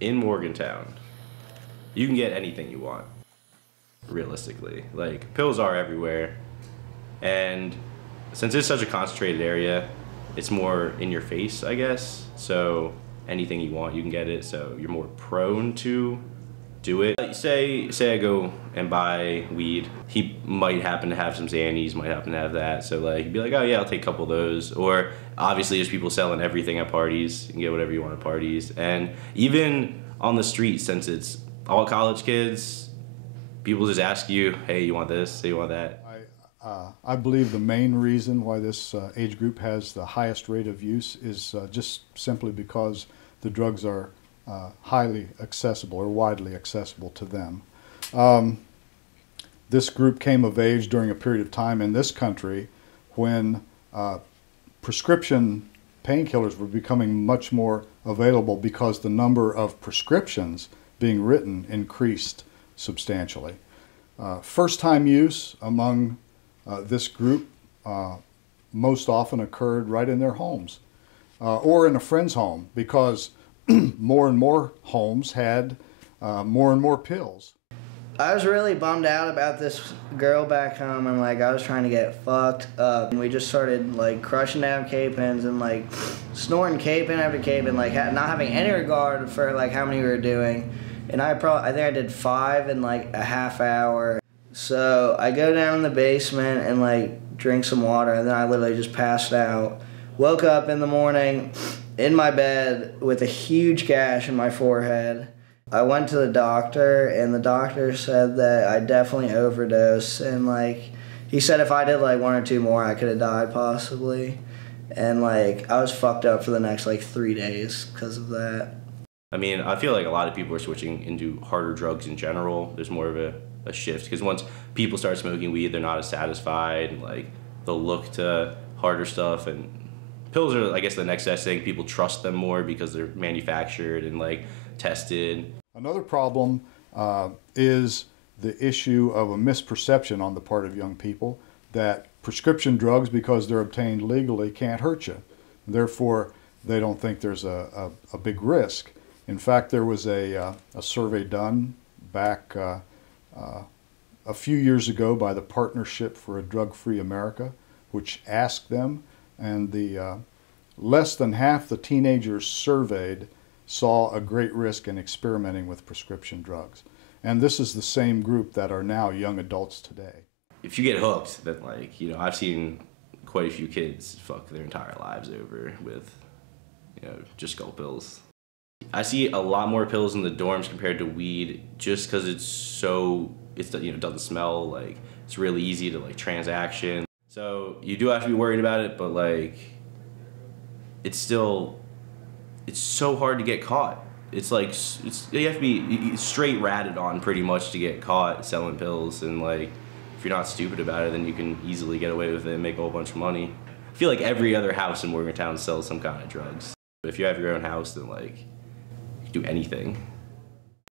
In Morgantown, you can get anything you want, realistically. Like, pills are everywhere, and since it's such a concentrated area, it's more in your face, I guess. So anything you want, you can get it. So you're more prone to do it. Say I go and buy weed. He might happen to have some Xannies, might happen to have that. So like he'd be like, oh yeah, I'll take a couple of those. Or obviously there's people selling everything at parties. You can get whatever you want at parties. And even on the street, since it's all college kids, people just ask you, hey, you want this? Hey, you want that? I believe the main reason why this age group has the highest rate of use is just simply because the drugs are highly accessible or widely accessible to them. This group came of age during a period of time in this country when prescription painkillers were becoming much more available because the number of prescriptions being written increased substantially. First-time use among this group most often occurred right in their homes or in a friend's home because more and more homes had more and more pills. I was really bummed out about this girl back home, and like I was trying to get fucked up, and we just started like crushing down K-pens and like snorting K-pen after K-pen, like not having any regard for like how many we were doing. And I think I did 5 in like a half hour. So I go down in the basement and like drink some water, and then I literally just passed out. Woke up in the morning in my bed with a huge gash in my forehead. I went to the doctor, and the doctor said that I definitely overdosed, and like he said if I did like 1 or 2 more I could have died possibly. And like I was fucked up for the next like 3 days because of that. I mean, I feel like a lot of people are switching into harder drugs in general. There's more of a shift because once people start smoking weed, they're not as satisfied, and like they'll look to harder stuff. And pills are, I guess, the next best thing. People trust them more because they're manufactured and like tested. Another problem is the issue of a misperception on the part of young people that prescription drugs, because they're obtained legally, can't hurt you. Therefore, they don't think there's a big risk. In fact, there was a survey done back a few years ago by the Partnership for a Drug-Free America, which asked them, and the less than half the teenagers surveyed saw a great risk in experimenting with prescription drugs. And this is the same group that are now young adults today. If you get hooked, then like, you know, I've seen quite a few kids fuck their entire lives over with, you know, just skull pills. I see a lot more pills in the dorms compared to weed just because it doesn't smell, like it's really easy to like transaction. So you do have to be worried about it, but like it's so hard to get caught. It's like you have to be straight ratted on pretty much to get caught selling pills, and like if you're not stupid about it, then you can easily get away with it and make a whole bunch of money. I feel like every other house in Morgantown sells some kind of drugs. But if you have your own house, then like you can do anything.